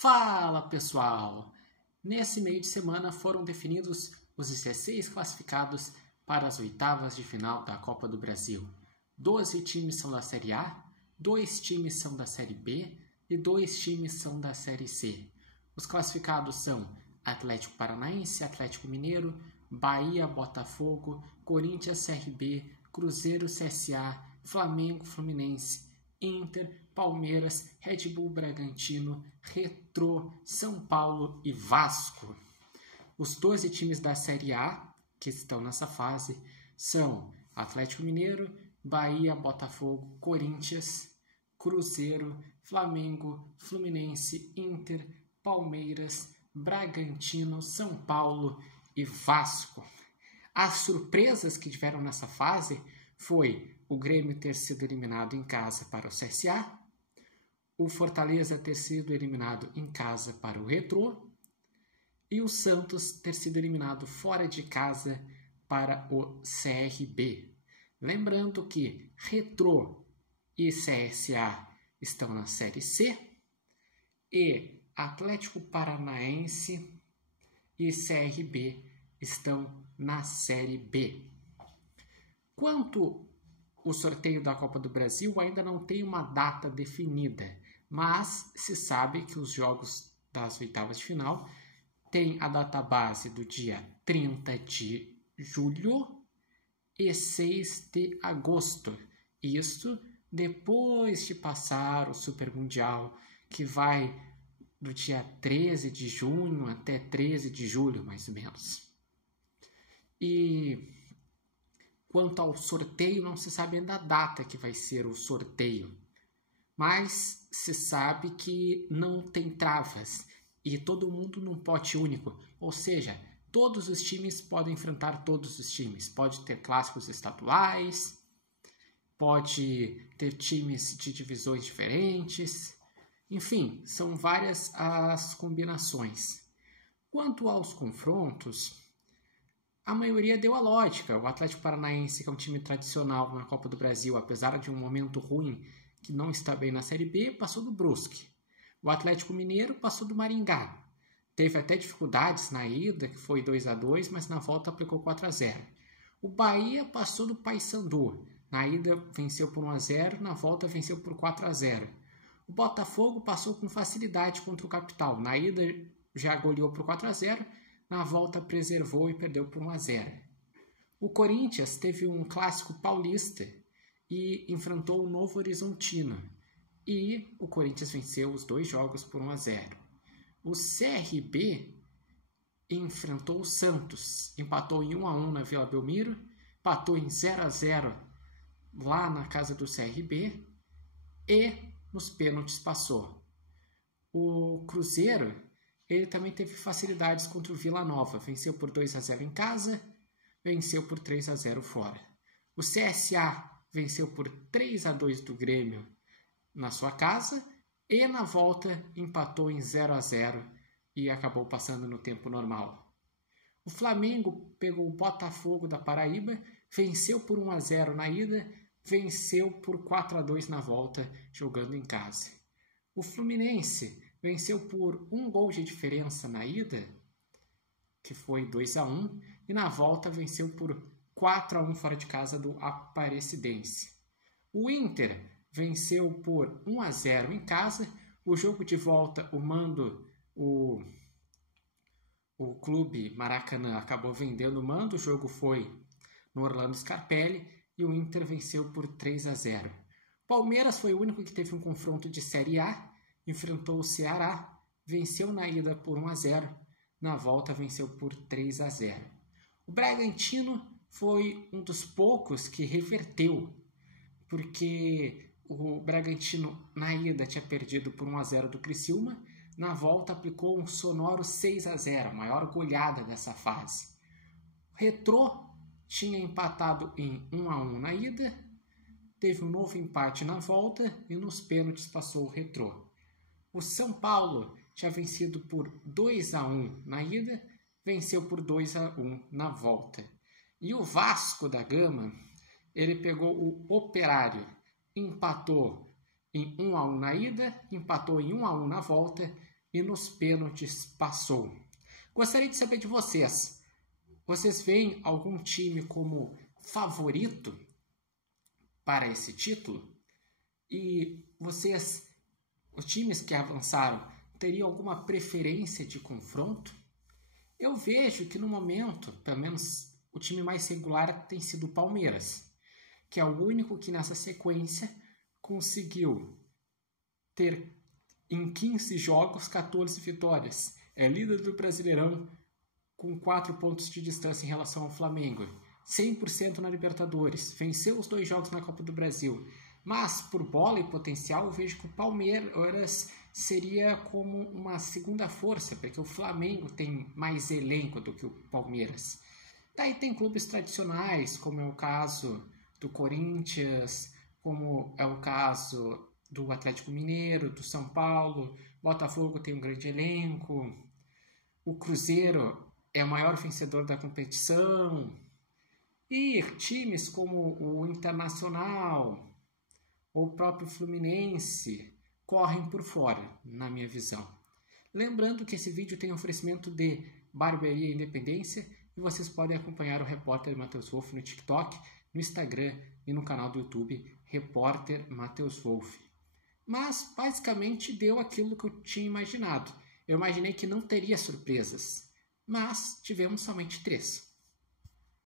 Fala pessoal! Nesse meio de semana foram definidos os 16 classificados para as oitavas de final da Copa do Brasil. 12 times são da Série A, 2 times são da Série B e 2 times são da Série C. Os classificados são Atlético Paranaense, Atlético Mineiro, Bahia, Botafogo, Corinthians, CRB, Cruzeiro, CSA, Flamengo, Fluminense, Inter, Palmeiras, Red Bull Bragantino, Retrô, São Paulo e Vasco. Os 12 times da Série A que estão nessa fase são Atlético Mineiro, Bahia, Botafogo, Corinthians, Cruzeiro, Flamengo, Fluminense, Inter, Palmeiras, Bragantino, São Paulo e Vasco. As surpresas que tiveram nessa fase foi o Grêmio ter sido eliminado em casa para o CSA, o Fortaleza ter sido eliminado em casa para o Retrô e o Santos ter sido eliminado fora de casa para o CRB. Lembrando que Retrô e CSA estão na Série C e Atlético Paranaense e CRB estão na Série B. Quanto o sorteio da Copa do Brasil, ainda não tem uma data definida, mas se sabe que os jogos das oitavas de final têm a data base do dia 30 de julho e 6 de agosto. Isso depois de passar o Super Mundial, que vai do dia 13 de junho até 13 de julho, mais ou menos. E quanto ao sorteio, não se sabe ainda a data que vai ser o sorteio, mas se sabe que não tem travas e todo mundo num pote único, ou seja, todos os times podem enfrentar todos os times. Pode ter clássicos estaduais, pode ter times de divisões diferentes, enfim, são várias as combinações. Quanto aos confrontos, a maioria deu a lógica. O Atlético Paranaense, que é um time tradicional na Copa do Brasil, apesar de um momento ruim, que não está bem na Série B, passou do Brusque. O Atlético Mineiro passou do Maringá. Teve até dificuldades na ida, que foi 2-2, mas na volta aplicou 4-0. O Bahia passou do Paysandu. Na ida venceu por 1-0, na volta venceu por 4-0. O Botafogo passou com facilidade contra o Capital. Na ida já goleou por 4-0, na volta preservou e perdeu por 1-0. O Corinthians teve um clássico paulista e enfrentou o Novo Horizontino. E o Corinthians venceu os 2 jogos por 1-0. O CRB enfrentou o Santos. Empatou em 1-1 na Vila Belmiro. Empatou em 0-0 lá na casa do CRB. E nos pênaltis passou. O Cruzeiro, ele também teve facilidades contra o Vila Nova. Venceu por 2-0 em casa, venceu por 3-0 fora. O CSA venceu por 3-2 do Grêmio na sua casa e na volta empatou em 0-0 e acabou passando no tempo normal. O Flamengo pegou o Botafogo da Paraíba, venceu por 1-0 na ida, venceu por 4-2 na volta, jogando em casa. O Fluminense venceu por 1 gol de diferença na ida, que foi 2-1, e na volta venceu por 4-1 fora de casa do Aparecidense. O Inter venceu por 1-0 em casa. O jogo de volta, o clube Maracanã acabou vendendo o mando. O jogo foi no Orlando Scarpelli e o Inter venceu por 3-0. Palmeiras foi o único que teve um confronto de Série A. Enfrentou o Ceará, venceu na ida por 1-0, na volta venceu por 3-0. O Bragantino foi um dos poucos que reverteu, porque o Bragantino na ida tinha perdido por 1-0 do Criciúma, na volta aplicou um sonoro 6-0, a maior goleada dessa fase. O Retrô tinha empatado em 1-1 na ida, teve um novo empate na volta e nos pênaltis passou o Retrô. O São Paulo tinha vencido por 2-1 na ida, venceu por 2-1 na volta. E o Vasco da Gama, ele pegou o Operário, empatou em 1-1 na ida, empatou em 1-1 na volta e nos pênaltis passou. Gostaria de saber de vocês. Vocês veem algum time como favorito para esse título? E vocês, os times que avançaram, teriam alguma preferência de confronto? Eu vejo que no momento, pelo menos o time mais regular tem sido o Palmeiras, que é o único que nessa sequência conseguiu ter em 15 jogos 14 vitórias. É líder do Brasileirão com 4 pontos de distância em relação ao Flamengo. 100% na Libertadores. Venceu os 2 jogos na Copa do Brasil. Mas por bola e potencial eu vejo que o Palmeiras seria como uma segunda força, porque o Flamengo tem mais elenco do que o Palmeiras. Daí tem clubes tradicionais, como é o caso do Corinthians, como é o caso do Atlético Mineiro, do São Paulo. Botafogo tem um grande elenco. O Cruzeiro é o maior vencedor da competição. E times como o Internacional ou o próprio Fluminense correm por fora, na minha visão. Lembrando que esse vídeo tem oferecimento de Barbearia Independência e vocês podem acompanhar o repórter Matheus Wolff no TikTok, no Instagram e no canal do YouTube Repórter Matheus Wolff. Mas basicamente deu aquilo que eu tinha imaginado. Eu imaginei que não teria surpresas, mas tivemos somente 3.